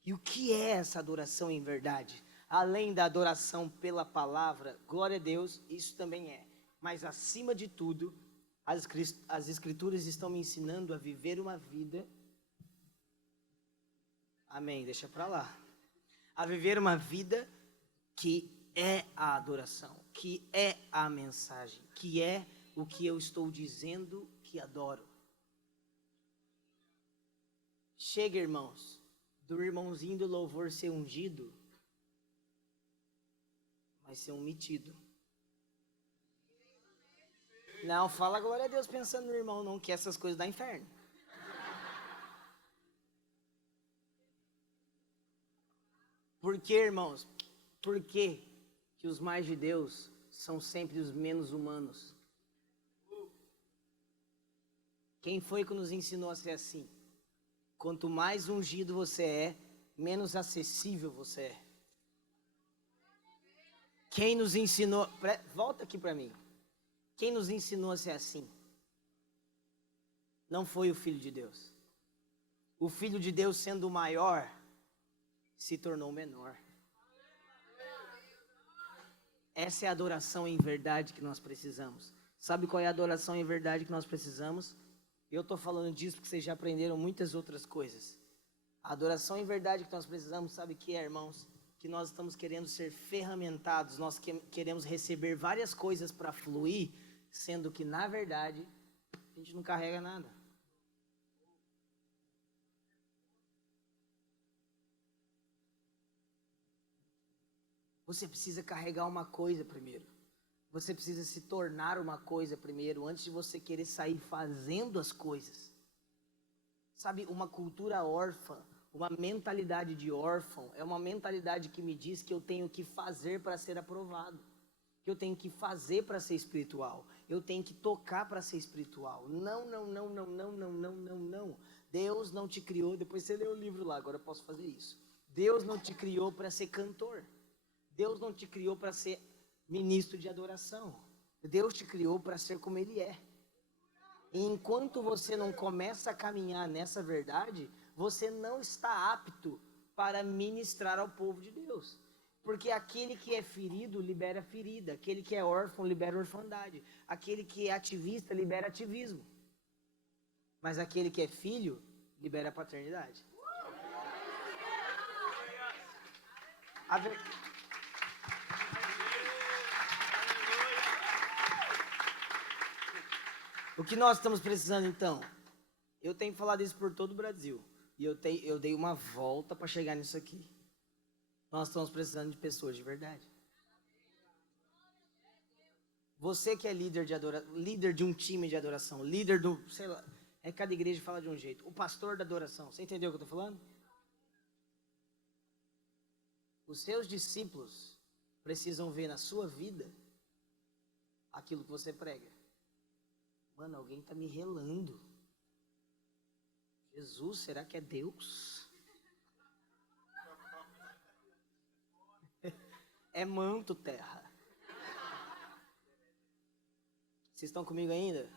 E o que é essa adoração em verdade? Além da adoração pela palavra, glória a Deus, isso também é. Mas acima de tudo, as escrituras estão me ensinando a viver uma vida. Amém, deixa pra lá. A viver uma vida que é a adoração, que é a mensagem, que é o que eu estou dizendo que adoro. Chega, irmãos, do irmãozinho do louvor ser ungido, vai ser um metido. Não, fala glória a Deus pensando no irmão, não, que essas coisas dá inferno. Por que, irmãos? Por que os mais de Deus são sempre os menos humanos? Quem foi que nos ensinou a ser assim? Quanto mais ungido você é, menos acessível você é. Quem nos ensinou... Volta aqui para mim. Quem nos ensinou a ser assim? Não foi o Filho de Deus. O Filho de Deus, sendo o maior, se tornou menor. Essa é a adoração em verdade que nós precisamos. Sabe qual é a adoração em verdade que nós precisamos? Eu estou falando disso porque vocês já aprenderam muitas outras coisas. A adoração em verdade que nós precisamos, sabe o que é, irmãos? Que nós estamos querendo ser ferramentados, nós queremos receber várias coisas para fluir, sendo que, na verdade, a gente não carrega nada. Você precisa carregar uma coisa primeiro. Você precisa se tornar uma coisa primeiro, antes de você querer sair fazendo as coisas. Sabe, uma cultura órfã, uma mentalidade de órfão, é uma mentalidade que me diz que eu tenho que fazer para ser aprovado. Que eu tenho que fazer para ser espiritual. Eu tenho que tocar para ser espiritual. Não. Deus não te criou, depois você lê o livro lá, agora eu posso fazer isso. Deus não te criou para ser cantor. Deus não te criou para ser ministro de adoração. Deus te criou para ser como Ele é. E enquanto você não começa a caminhar nessa verdade, você não está apto para ministrar ao povo de Deus. Porque aquele que é ferido, libera ferida. Aquele que é órfão, libera orfandade. Aquele que é ativista, libera ativismo. Mas aquele que é filho, libera paternidade. O que nós estamos precisando então? Eu tenho falado isso por todo o Brasil. E eu dei uma volta para chegar nisso aqui. Nós estamos precisando de pessoas de verdade. Você que é líder de um time de adoração, líder do, sei lá, cada igreja fala de um jeito. O pastor da adoração, você entendeu o que eu estou falando? Os seus discípulos precisam ver na sua vida aquilo que você prega. Mano, alguém está me relando. Jesus, será que é Deus? É manto, terra. Vocês estão comigo ainda?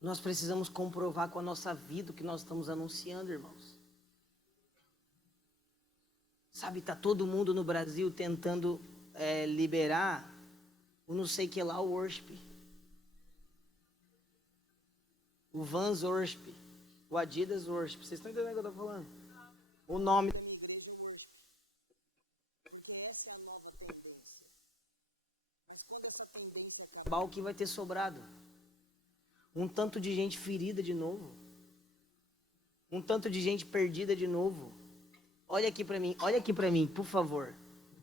Nós precisamos comprovar com a nossa vida o que nós estamos anunciando, irmãos. Sabe, está todo mundo no Brasil tentando liberar o não sei que lá, o worship. O Vans worship. O Adidas worship. Vocês estão entendendo o que eu estou falando? O nome da minha igreja é worship. Porque essa é a nova tendência. Mas quando essa tendência acabar, o que vai ter sobrado? Um tanto de gente ferida de novo. Um tanto de gente perdida de novo. Olha aqui para mim, por favor.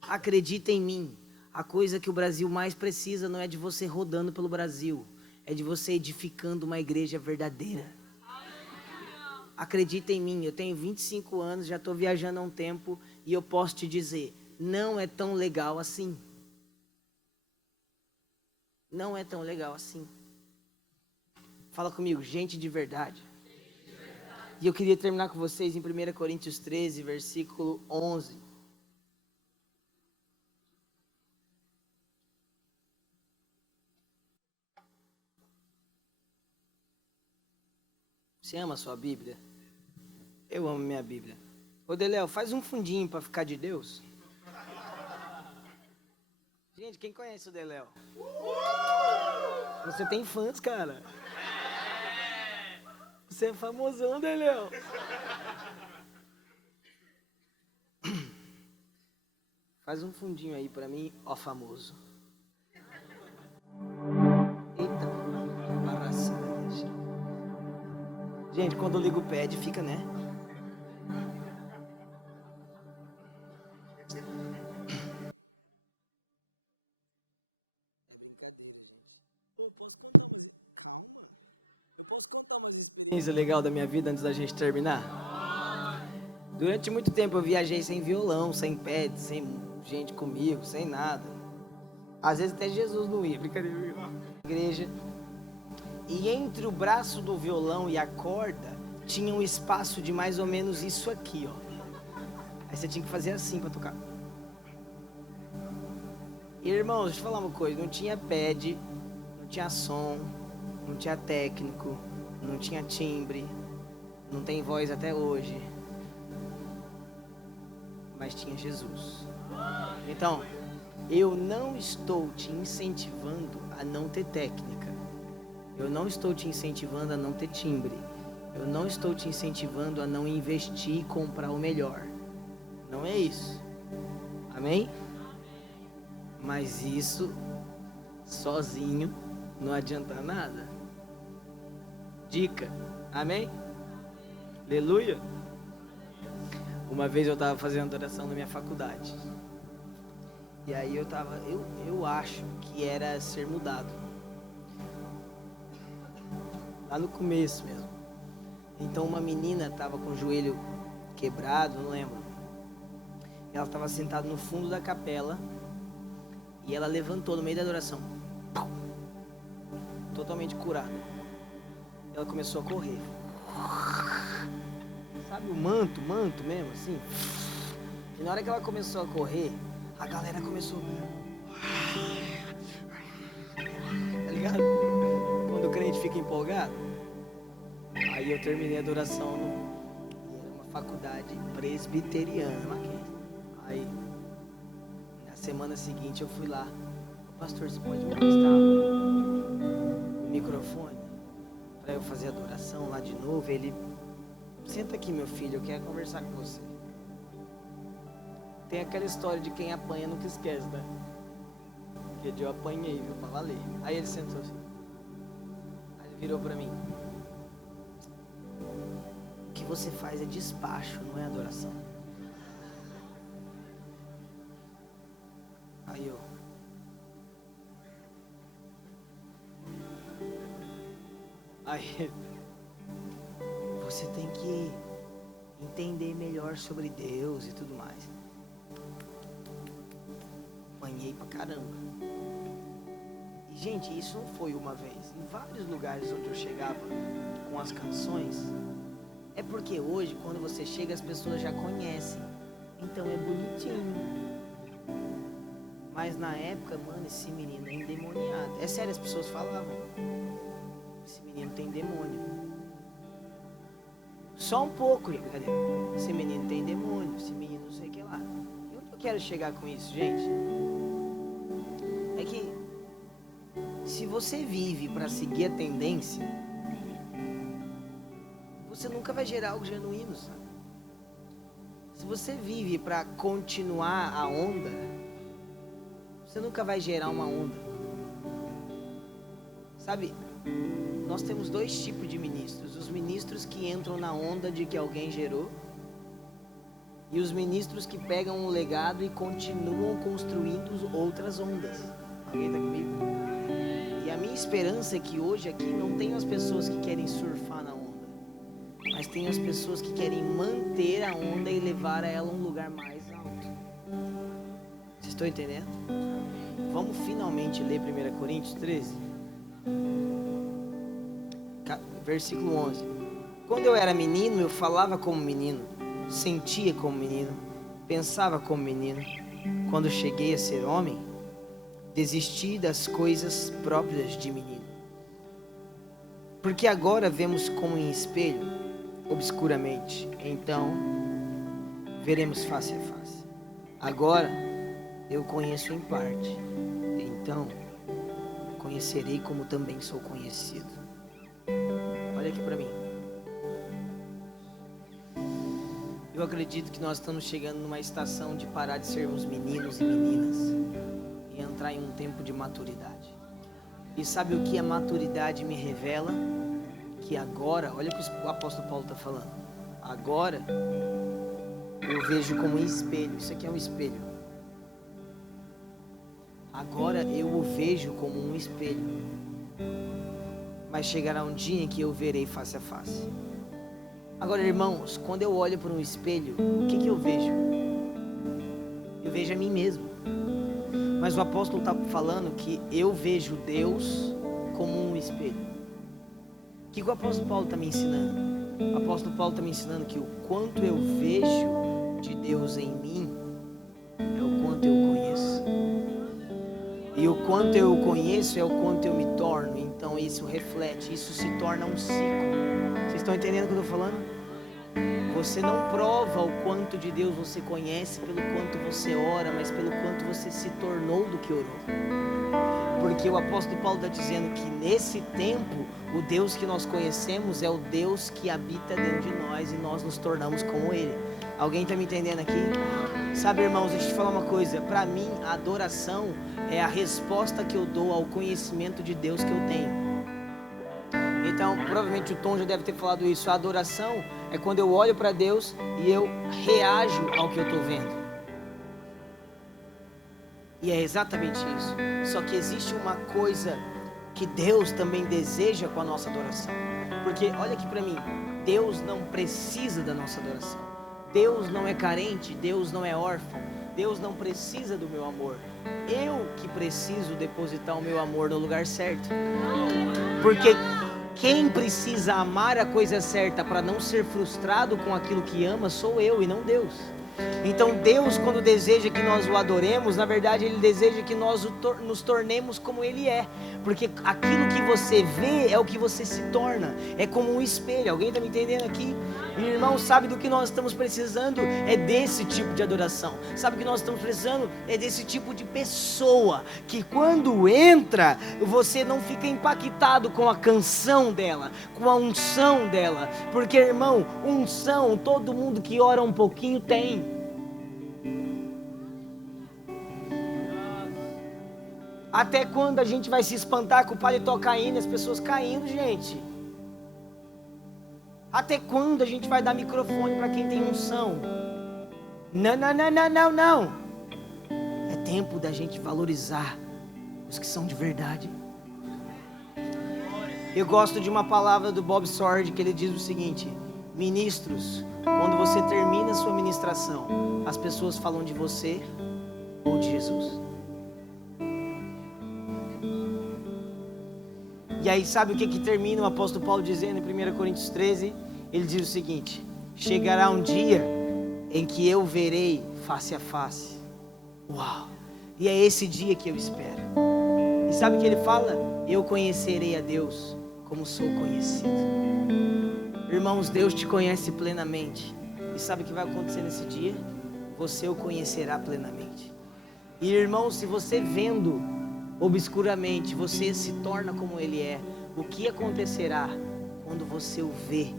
Acredita em mim. A coisa que o Brasil mais precisa não é de você rodando pelo Brasil. É de você edificando uma igreja verdadeira. Acredita em mim, eu tenho 25 anos, já estou viajando há um tempo e eu posso te dizer, não é tão legal assim. Não é tão legal assim. Fala comigo, gente de verdade. E eu queria terminar com vocês em 1 Coríntios 13, versículo 11. Você ama a sua Bíblia? Eu amo minha Bíblia. Ô Deléo, faz um fundinho para ficar de Deus. Gente, quem conhece o Deléo? Você tem fãs, cara. Você é famosão, Deléo. Faz um fundinho aí pra mim, ó famoso. Eita, barracinha. Gente, quando eu ligo o pad, fica, né? É brincadeira, gente. Eu posso contar umas... Calma. Eu posso contar umas experiências legais da minha vida antes da gente terminar? Durante muito tempo eu viajei sem violão, sem pad, sem gente comigo, sem nada. Às vezes até Jesus não ia, brincadeira. Igreja. E entre o braço do violão e a corda tinha um espaço de mais ou menos isso aqui, ó. Aí você tinha que fazer assim para tocar. E, irmãos, deixa eu falar uma coisa, não tinha pad, não tinha som, não tinha técnico, não tinha timbre, não tem voz até hoje. Mas tinha Jesus. Então, eu não estou te incentivando a não ter técnica. Eu não estou te incentivando a não ter timbre. Eu não estou te incentivando a não investir e comprar o melhor. Não é isso. Amém? Mas isso, sozinho, não adianta nada. Dica. Amém? Aleluia. Uma vez eu estava fazendo adoração na minha faculdade. E aí eu acho que era ser mudado. Lá no começo mesmo. Então uma menina estava com o joelho quebrado, não lembro. Ela estava sentada no fundo da capela. E ela levantou no meio da adoração. totalmente curada. Ela começou a correr. Sabe o manto mesmo, assim? E na hora que ela começou a correr, a galera começou... Tá ligado? Quando o crente fica empolgado. Aí eu terminei a adoração numa faculdade presbiteriana. Aí, na semana seguinte eu fui lá. Pastor, você pode me prestar o microfone para eu fazer a adoração lá de novo? Ele... Senta aqui, meu filho, eu quero conversar com você. Tem aquela história de quem apanha nunca esquece, né? Porque eu apanhei, viu, pra valer. Aí ele sentou assim. Aí ele virou pra mim. O que você faz é despacho, não é adoração. Aí eu... Aí... Você tem que entender melhor sobre Deus e tudo mais. Apanhei pra caramba. E, gente, isso não foi uma vez. Em vários lugares onde eu chegava com as canções, é porque hoje, quando você chega, as pessoas já conhecem. Então é bonitinho. Mas na época, mano, esse menino é endemoniado. É sério, as pessoas falavam. Esse menino tem demônio. Só um pouco, brincadeira. Esse menino tem demônio, esse menino não sei o que lá. E onde eu quero chegar com isso, gente? É que se você vive para seguir a tendência, você nunca vai gerar algo genuíno, sabe? Se você vive para continuar a onda, você nunca vai gerar uma onda. Sabe? Nós temos dois tipos de ministros. Os ministros que entram na onda de que alguém gerou. E os ministros que pegam um legado e continuam construindo outras ondas. Alguém está comigo? E a minha esperança é que hoje aqui não tem as pessoas que querem surfar na onda. Mas tem as pessoas que querem manter a onda e levar ela a um lugar mais alto. Vocês estão entendendo? Vamos finalmente ler 1 Coríntios 13? Versículo 11. Quando eu era menino, eu falava como menino, sentia como menino, pensava como menino. Quando cheguei a ser homem, desisti das coisas próprias de menino. Porque agora vemos como em espelho, obscuramente. Então, veremos face a face. Agora, eu conheço em parte. Então, conhecerei como também sou conhecido. Olha aqui para mim. Eu acredito que nós estamos chegando numa estação de parar de sermos meninos e meninas e entrar em um tempo de maturidade. E sabe o que a maturidade me revela? Que agora, olha o que o apóstolo Paulo está falando. Agora eu vejo como um espelho. Isso aqui é um espelho. Agora eu o vejo como um espelho. Mas chegará um dia em que eu verei face a face. Agora, irmãos, quando eu olho para um espelho, o que eu vejo? Eu vejo a mim mesmo. Mas o apóstolo está falando que eu vejo Deus como um espelho. O que o apóstolo Paulo está me ensinando? O apóstolo Paulo está me ensinando que o quanto eu vejo de Deus em mim é o quanto eu conheço. E o quanto eu conheço é o quanto eu me torno. Então isso reflete, isso se torna um ciclo. Vocês estão entendendo o que eu estou falando? Você não prova o quanto de Deus você conhece pelo quanto você ora, mas pelo quanto você se tornou do que orou. Porque o apóstolo Paulo está dizendo que nesse tempo, o Deus que nós conhecemos é o Deus que habita dentro de nós e nós nos tornamos como Ele. Alguém está me entendendo aqui? Sabe, irmãos, deixa eu te falar uma coisa. Para mim, a adoração é a resposta que eu dou ao conhecimento de Deus que eu tenho. Então, provavelmente o Tom já deve ter falado isso. A adoração é quando eu olho para Deus e eu reajo ao que eu estou vendo. E é exatamente isso. Só que existe uma coisa que Deus também deseja com a nossa adoração. Porque, olha aqui para mim, Deus não precisa da nossa adoração. Deus não é carente, Deus não é órfão, Deus não precisa do meu amor. Eu que preciso depositar o meu amor no lugar certo. Porque quem precisa amar a coisa certa para não ser frustrado com aquilo que ama sou eu e não Deus. Então Deus, quando deseja que nós o adoremos, na verdade Ele deseja que nós nos tornemos como Ele é. Porque aquilo que você vê é o que você se torna. É como um espelho. Alguém está me entendendo aqui? Irmão, sabe do que nós estamos precisando? É desse tipo de adoração. Sabe o que nós estamos precisando? É desse tipo de pessoa que quando entra, você não fica impactado com a canção dela, com a unção dela. Porque, irmão, unção, todo mundo que ora um pouquinho tem. Até quando a gente vai se espantar com o paletó caindo e as pessoas caindo, gente? Até quando a gente vai dar microfone para quem tem unção? Não. É tempo da gente valorizar os que são de verdade. Eu gosto de uma palavra do Bob Sword que ele diz o seguinte: ministros, quando você termina a sua ministração, as pessoas falam de você ou de Jesus. E aí sabe o que termina o apóstolo Paulo dizendo em 1 Coríntios 13? Ele diz o seguinte: chegará um dia em que eu verei face a face. Uau! E é esse dia que eu espero. E sabe o que ele fala? Eu conhecerei a Deus como sou conhecido. Irmãos, Deus te conhece plenamente. E sabe o que vai acontecer nesse dia? Você o conhecerá plenamente. E irmãos, se você vendo obscuramente, você se torna como Ele é, o que acontecerá quando você o vê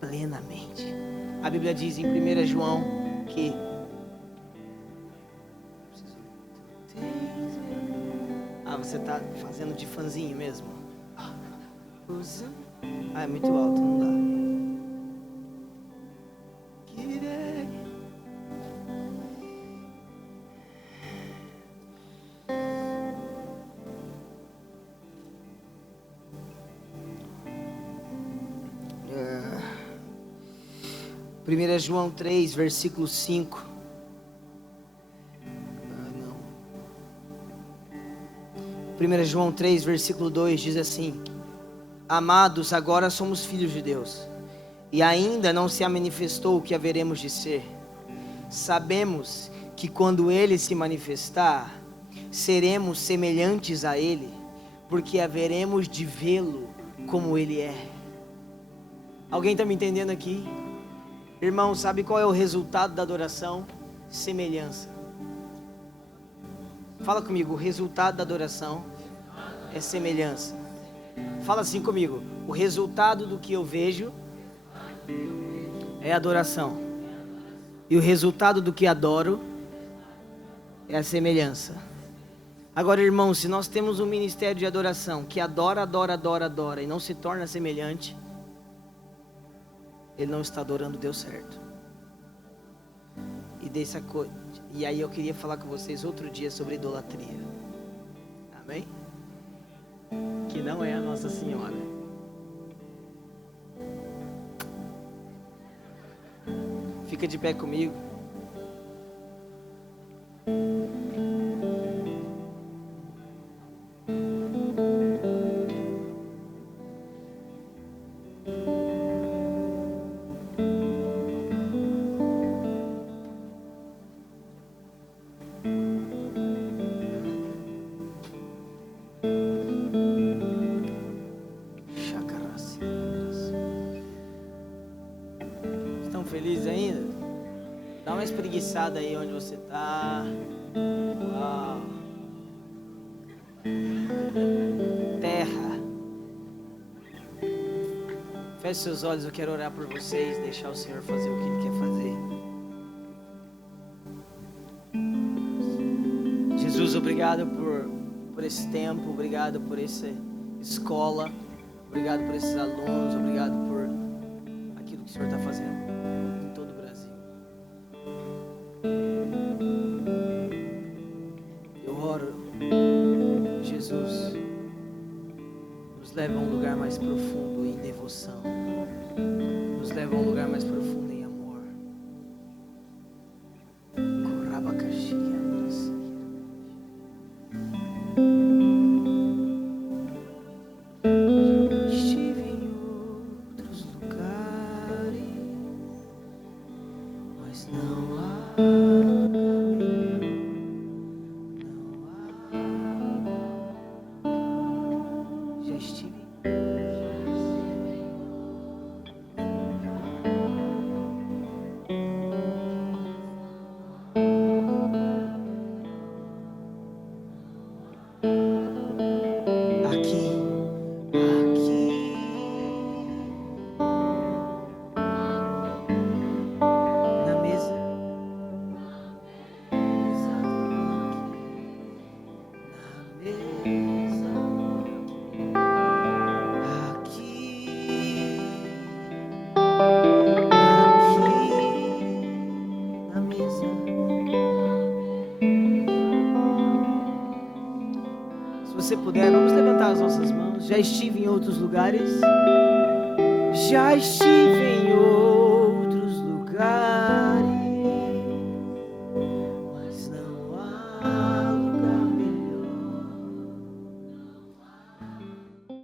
plenamente? A Bíblia diz em 1 João que você está fazendo de fãzinho mesmo? É muito alto, não dá. 1 João 3, versículo 5. 1 João 3, versículo 2 diz assim: amados, agora somos filhos de Deus, e ainda não se manifestou o que haveremos de ser. Sabemos que quando Ele se manifestar, seremos semelhantes a Ele, porque haveremos de vê-lo como Ele é. Alguém está me entendendo aqui? Irmão, sabe qual é o resultado da adoração? Semelhança. Fala comigo, o resultado da adoração é semelhança. Fala assim comigo: o resultado do que eu vejo é adoração, e o resultado do que adoro é a semelhança. Agora, irmão, se nós temos um ministério de adoração que adora e não se torna semelhante, ele não está adorando Deus certo. E aí eu queria falar com vocês outro dia sobre idolatria. Amém? Que não é a Nossa Senhora. Fica de pé comigo. Espreguiçada aí onde você está. Uau. Terra. Feche seus olhos, eu quero orar por vocês, deixar o Senhor fazer o que Ele quer fazer. Jesus, obrigado por esse tempo, obrigado por essa escola, obrigado por esses alunos, obrigado por aquilo que o Senhor está fazendo. Jesus, nos leva a um lugar mais profundo em devoção, nos leva a um lugar mais profundo em amor. Estive em outros lugares, mas não há caminho, não há. Já estive. Se você puder, vamos levantar as nossas mãos. Já estive em outros lugares. Já estive em outros lugares.